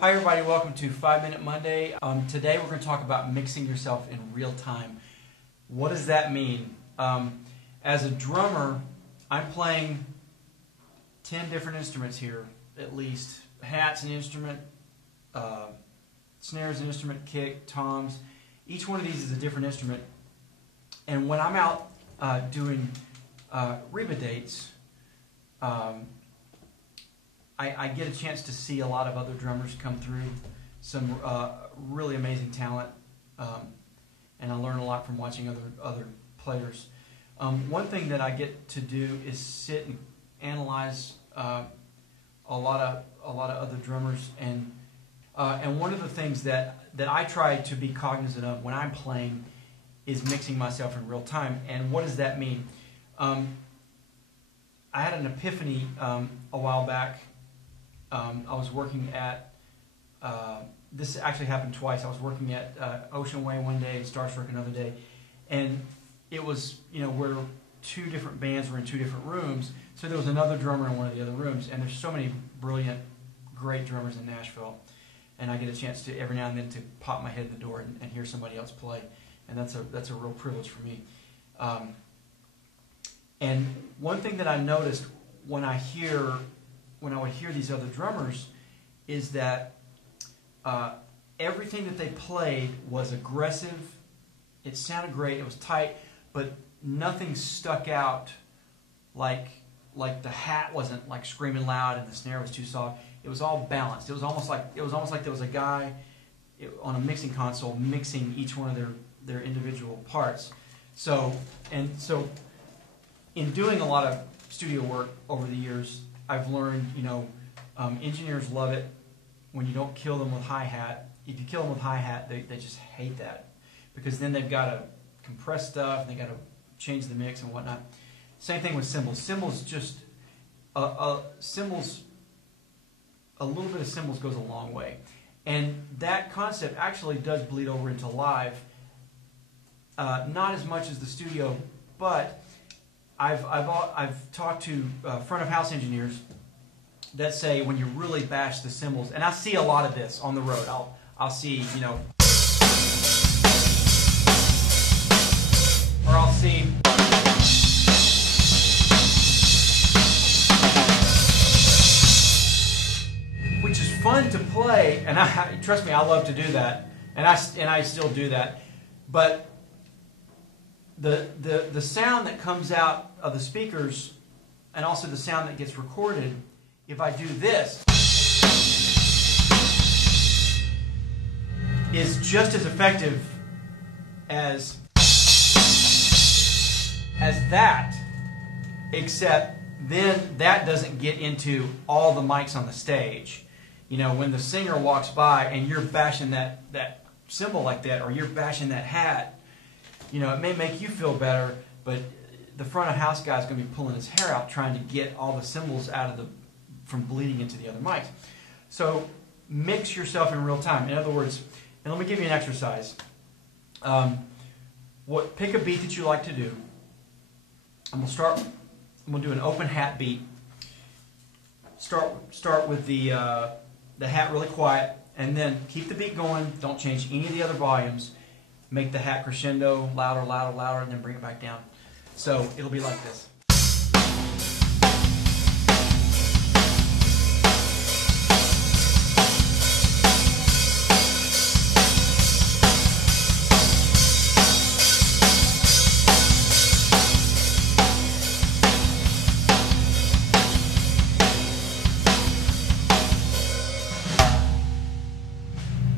Hi everybody, welcome to 5 Minute Monday. Today we're going to talk about mixing yourself in real time. What does that mean? As a drummer, I'm playing 10 different instruments here, at least. Hat's an instrument, snare's an instrument, kick, toms. Each one of these is a different instrument. And when I'm out doing Reba dates, I get a chance to see a lot of other drummers come through, some really amazing talent, and I learn a lot from watching other players. One thing that I get to do is sit and analyze a lot of other drummers, and one of the things that I try to be cognizant of when I'm playing is mixing myself in real time. And what does that mean? I had an epiphany a while back. I was working at, this actually happened twice. I was working at Ocean Way one day and Starstruck another day. And it was, where two different bands were in two different rooms. So there was another drummer in one of the other rooms. And there's so many brilliant, great drummers in Nashville. And I get a chance to, every now and then, to pop my head in the door and hear somebody else play. And that's a real privilege for me. And one thing that I noticed when I would hear these other drummers is that everything that they played was aggressive. It sounded great. It was tight, but nothing stuck out like the hat wasn't like screaming loud and the snare was too soft. It was all balanced. It was almost like there was a guy on a mixing console mixing each one of their individual parts. So in doing a lot of studio work over the years, I've learned, engineers love it when you don't kill them with hi-hat. If you kill them with hi-hat, they just hate that, because then they've got to compress stuff, and they've got to change the mix and whatnot. Same thing with cymbals. Cymbals just, a little bit of cymbals goes a long way. And that concept actually does bleed over into live. Not as much as the studio, but I've talked to front of house engineers that say when you really bash the cymbals, and I see a lot of this on the road. I'll see, or I'll see, which is fun to play, and trust me, I love to do that, and I still do that, but the sound that comes out of the speakers, and also the sound that gets recorded, if I do this, is just as effective as that, except then that doesn't get into all the mics on the stage. When the singer walks by and you're bashing that cymbal like that, or you're bashing that hat, it may make you feel better, but the front of house guy is going to be pulling his hair out trying to get all the cymbals out of from bleeding into the other mics. So mix yourself in real time. In other words, and let me give you an exercise. Pick a beat that you like to do. I'm going to do an open hat beat. Start with the hat really quiet, and then keep the beat going. Don't change any of the other volumes. Make the hat crescendo, louder, louder, louder, and then bring it back down. So it'll be like this.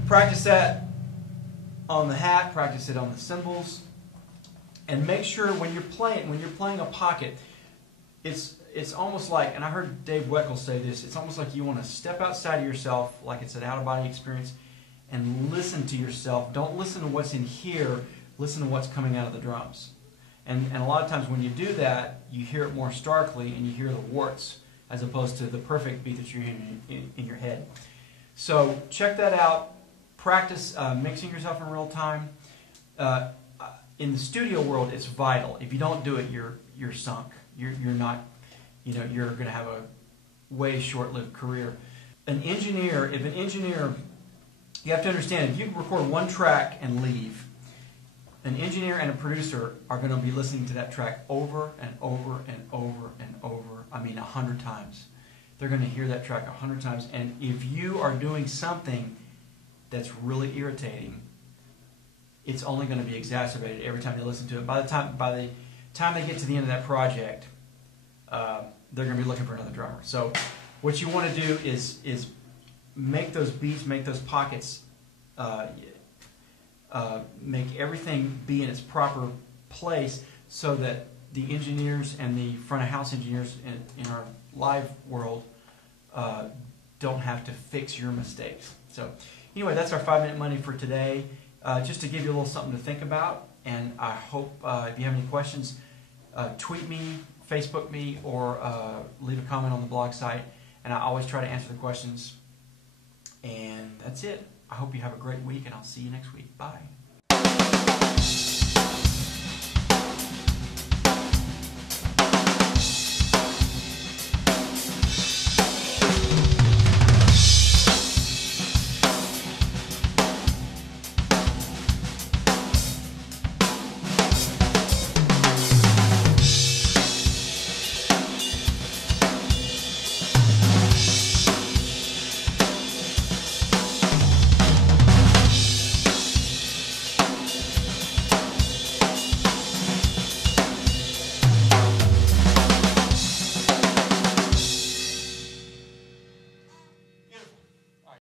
Practice that on the hat, practice it on the cymbals, and make sure when you're playing a pocket, it's almost like, and I heard Dave Weckl say this, it's almost like you want to step outside of yourself, like it's an out-of-body experience, and listen to yourself. Don't listen to what's in here, listen to what's coming out of the drums. And a lot of times when you do that, you hear it more starkly, and you hear the warts, as opposed to the perfect beat that you're hearing in your head. So check that out. Practice mixing yourself in real time. In the studio world, it's vital. If you don't do it, you're sunk. You're not, you're going to have a way short-lived career. if an engineer, you have to understand, if you record one track and leave, an engineer and a producer are going to be listening to that track over and over and over and over, 100 times. They're going to hear that track 100 times, and if you are doing something that's really irritating, it's only going to be exacerbated every time they listen to it. By the time they get to the end of that project, they're going to be looking for another drummer. So what you want to do is make those beats, make those pockets, make everything be in its proper place so that the engineers and the front of house engineers in our live world don't have to fix your mistakes. So anyway, that's our 5-minute money for today. Just to give you a little something to think about, and I hope if you have any questions, tweet me, Facebook me, or leave a comment on the blog site, and I always try to answer the questions. And that's it. I hope you have a great week, and I'll see you next week. Bye.